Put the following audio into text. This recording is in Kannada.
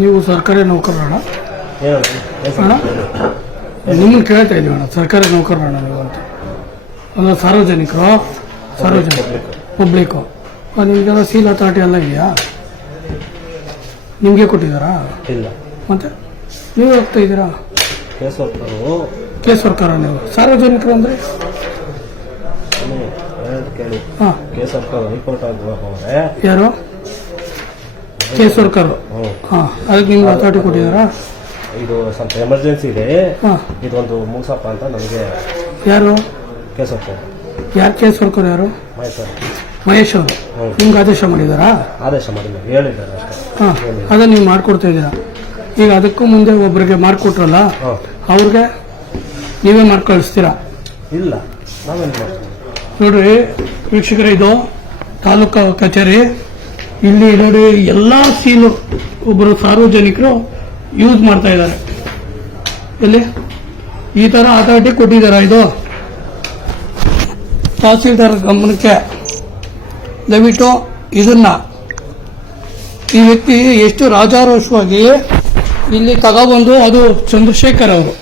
ನೀವು ಸರ್ಕಾರಿ ನೌಕರರಣ ಏನು ಅಣ್ಣ ನಿಮ್ಮನ್ನು ಕೇಳ್ತಾ ಇದ್ದೀವಿ ಅಣ್ಣ ಸರ್ಕಾರಿ ನೌಕರರಣ ನೀವು ಅಂತ ಅಲ್ಲ ಸಾರ್ವಜನಿಕರು ಪಬ್ಲಿಕ್ಕು ನಿಮಗೆಲ್ಲ ಸೀಲ್ ಅಥಾರಿಟಿ ಎಲ್ಲ ಇದೆಯಾ ನಿಮಗೆ ಕೊಟ್ಟಿದ್ದಾರಾ ಇಲ್ಲ ಮತ್ತೆ ನೀವು ಹೋಗ್ತಾ ಇದ್ದೀರಾ ಕೇಸ್ ವರ್ಕರು ಸರ್ಕಾರ ನೀವು ಸಾರ್ವಜನಿಕರು ಅಂದರೆ ಕೇಳಿ ಹಾಂ ಕೇಸ್ ವರ್ಕರು ಹೈಕೋರ್ಟ್ ಹೋದ್ರೆ ಯಾರು ಸರ್ಕಾರು ಹಾಂ ಅದಕ್ಕೆ ನಿಮ್ಗೆ ಅಥಾರಿಟಿ ಕೊಟ್ಟಿದ್ದಾರಾ ಇದು ಸ್ವಲ್ಪ ಎಮರ್ಜೆನ್ಸಿ ಇದೆ ಹಾಂ ಇದೊಂದು ಮುಗಿಸಪ್ಪ ಅಂತ ನಮಗೆ ಯಾರು ಕೇಸ್ ವರ್ಕರು ಯಾರು ಸರ್ಕಾರ ಯಾರು ಮಹೇಶ್ ಅವರು ನಿಮ್ಗೆ ಆದೇಶ ಮಾಡಿದಾರಾ ಆದೇಶ ಮಾಡಿಲ್ಲ ಹೇಳಿದ್ದಾರೆ ಅಷ್ಟೇ ಹಾಂ ಅದನ್ನು ನೀವು ಮಾಡಿಕೊಡ್ತಾ ಇದ್ದೀರಾ ಈಗ ಅದಕ್ಕೂ ಮುಂದೆ ಒಬ್ಬರಿಗೆ ಮಾಡಿಕೊಟ್ರಲ್ಲ ಅವ್ರಿಗೆ ನೀವೇ ಮಾಡಿ ಕಳಿಸ್ತೀರಾ ಇಲ್ಲ ನಾವೇನು ಮಾಡ್ತೀವಿ ನೋಡ್ರಿ ವೀಕ್ಷಕರೇ ಇದು ತಾಲೂಕು ಕಚೇರಿ ಇಲ್ಲಿ ನೋಡಿ ಎಲ್ಲ ಸೀಲು ಒಬ್ಬರು ಸಾರ್ವಜನಿಕರು ಯೂಸ್ ಮಾಡ್ತಾ ಇದ್ದಾರೆ ಎಲ್ಲಿ ಈ ಥರ ಅಥಾರಿಟಿ ಕೊಟ್ಟಿದ್ದಾರಾ ಇದು ತಹಸೀಲ್ದಾರ್ ಗಮನಕ್ಕೆ ದಯವಿಟ್ಟು ಇದನ್ನ ಈ ವ್ಯಕ್ತಿ ಎಷ್ಟು ರಾಜಾರೋಷವಾಗಿ ಇಲ್ಲಿ ತಗೊಬಂದು ಅದು ಚಂದ್ರಶೇಖರ್ ಅವರು